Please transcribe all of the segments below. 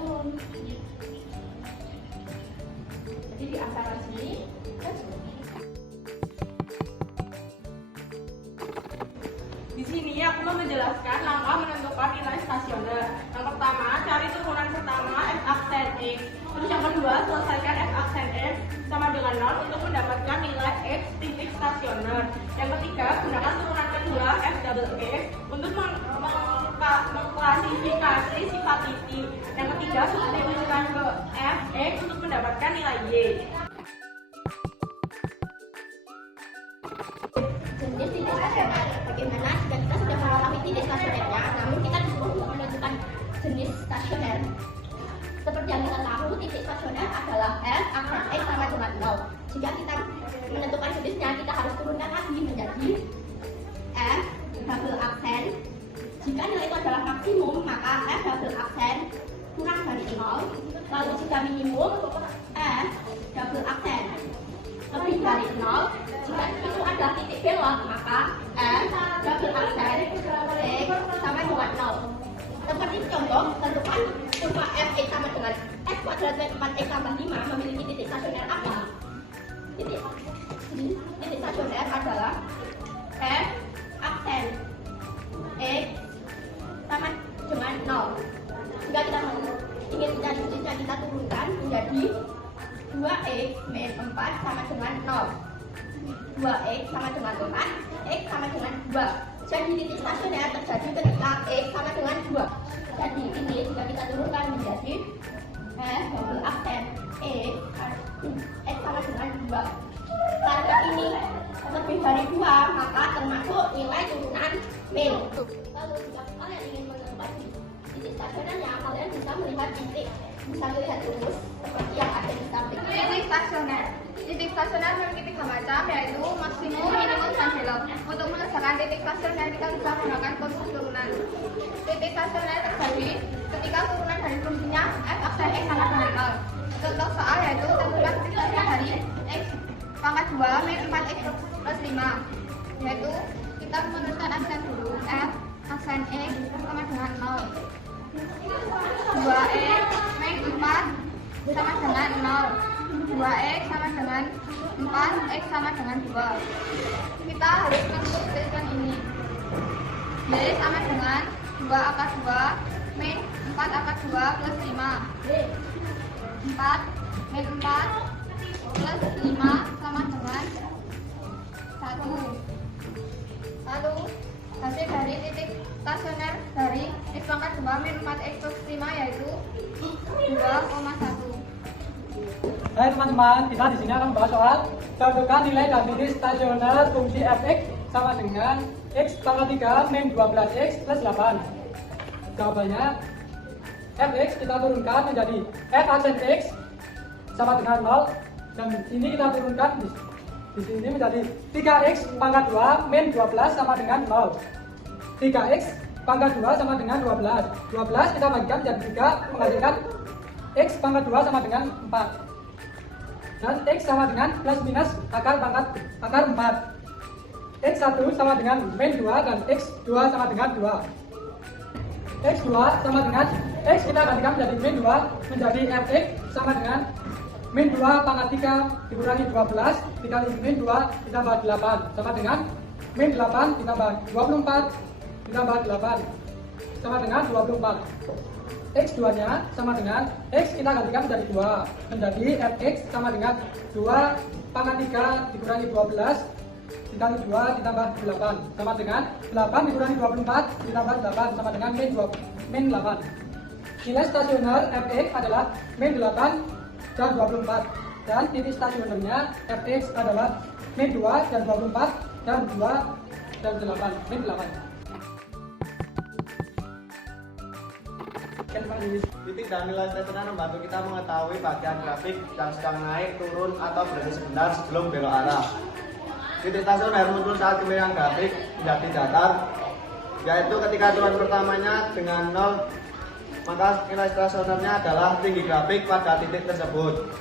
turun. Jadi di antara sini dan sini. Di sini aku mau menjelaskan langkah menentukan nilai stasioner. Yang pertama, cari turunan pertama f aksen x. Terus yang kedua, selesaikan f aksen x sama dengan 0 untuk mendapatkan nilai x titik stasioner. Yang ketiga, gunakan turunan kedua f double x untuk mengklasifikasi sifat titik. Yang ketiga, substitusikan ke f x untuk mendapatkan nilai y. Jenis titik stasioner. Bagaimana jika kita sudah mengetahui titik stasionernya, namun kita disuruh untuk menentukan jenis stasioner? Seperti yang kita tahu, titik stasioner adalah f aksen x sama dengan 0. Jika kita menentukan jenisnya, kita harus turunkan lagi menjadi f double aksen. Jika nilai itu adalah maksimum, maka f double aksen kurang dari 0. Lalu jika minimum, f double aksen lebih dari 0. Jika itu adalah titik belok, maka f double aksen x sama dengan 0. Seperti contoh, tentukan kurva f(x) sama dengan x kuadrat min 4x tambah 5 memiliki titik stasioner apa? Titik stasioner adalah f aksen x sama dengan 0. Jika kita ingin mencari jenisnya, kita turunkan menjadi 2x min 4 sama dengan 0. 2x sama dengan 4, x sama dengan 2. Jadi titik stasioner terjadi ketika x sama dengan 2. Jadi ini jika kita turunkan menjadi f double aksen x sama dengan 2. Karena ini lebih dari 2, maka termasuk nilai turunan min. Lalu jika kalian ingin menentukan titik stasionernya, kalian bisa melihat lurus seperti yang ada di samping. Titik stasioner. Titik stasioner memiliki 3 macam, yaitu maksimum, minimum, dan belok. Untuk mengerjakan titik stasioner, kita bisa menggunakan konsep turunan. Titik stasioner terjadi ketika turunan dari fungsinya f aksen x sama dengan 0. Contoh soal yaitu tentukan titik stasioner dari x pangkat 2 min 4x plus 5. Yaitu kita menentukan aksen dulu, f aksen x sama dengan 0. 2x min 4 sama dengan 0. 2x sama dengan 4, x sama dengan 2. Kita harus menentukan ini. Y sama dengan 2 akar 2 min 4 akar 2 plus 5. 4 min 4 plus 5 sama dengan 1. Lalu hasil dari titik stasioner dari x pangkat 2 min 4x plus 5 yaitu 2,1. Baik teman-teman, kita di sini akan membahas soal tentukan nilai dan titik stasioner fungsi f(x) sama dengan x pangkat 3 min 12x plus 8. Jawabannya f(x) kita turunkan menjadi f aksen x sama dengan 0, dan ini kita turunkan di sini menjadi 3x pangkat 2 min 12 sama dengan 0. 3x pangkat 2 sama dengan 12. 12 kita bagikan menjadi 3 menghasilkan x pangkat 2 sama dengan 4. Dan x sama dengan plus minus akar 4. X1 sama dengan min 2 dan x2 sama dengan 2. X2 sama dengan x kita gantikan menjadi min 2 menjadi fx sama dengan min 2 pangkat 3 dikurangi 12 dikali min 2 ditambah 8 sama dengan min 8 ditambah 24 ditambah 8 sama dengan 24. X2 nya sama dengan x kita gantikan menjadi 2 menjadi fx sama dengan 2 pangkat 3 dikurangi 12 dikali 2 ditambah 8 sama dengan 8 dikurangi 24 ditambah 8 sama dengan min 8. Nilai stasioner fx adalah min 8 dan 24, dan titik stasionernya fx adalah min 2 dan 24 dan 2 dan 8, min 8. Titik dan nilai stasioner membantu kita mengetahui bagian grafik yang sedang naik, turun, atau berhenti sebentar sebelum belok arah. Titik stasioner muncul saat kemiringan grafik menjadi datar, yaitu ketika turunan pertamanya dengan 0, maka nilai stasionernya adalah tinggi grafik pada titik tersebut.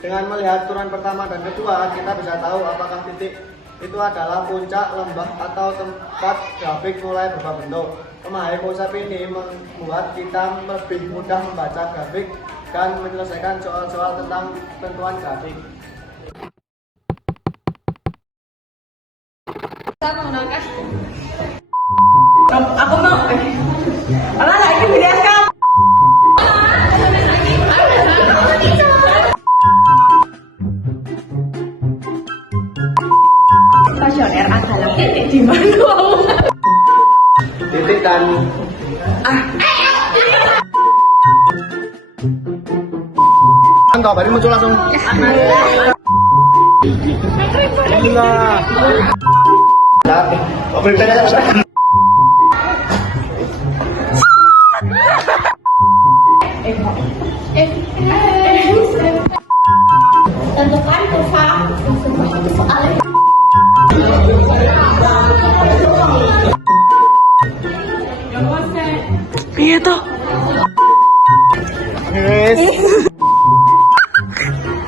Dengan melihat turunan pertama dan kedua, kita bisa tahu apakah titik itu adalah puncak, lembah, atau tempat grafik mulai berubah bentuk. Memahami konsep ini membuat kita lebih mudah membaca grafik dan menyelesaikan soal-soal tentang tentuan grafik. Kita menggunakan Aku mau. Alah lagi video kamu. Stasioner adalah titik di mana? Titik dan Kau baru muncul langsung. Oh, beritanya Tentukan kurva itu soalnya. Iya tuh. Yes.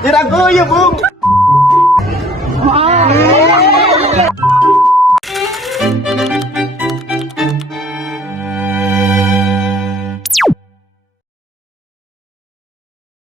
Diragu ya, Bung.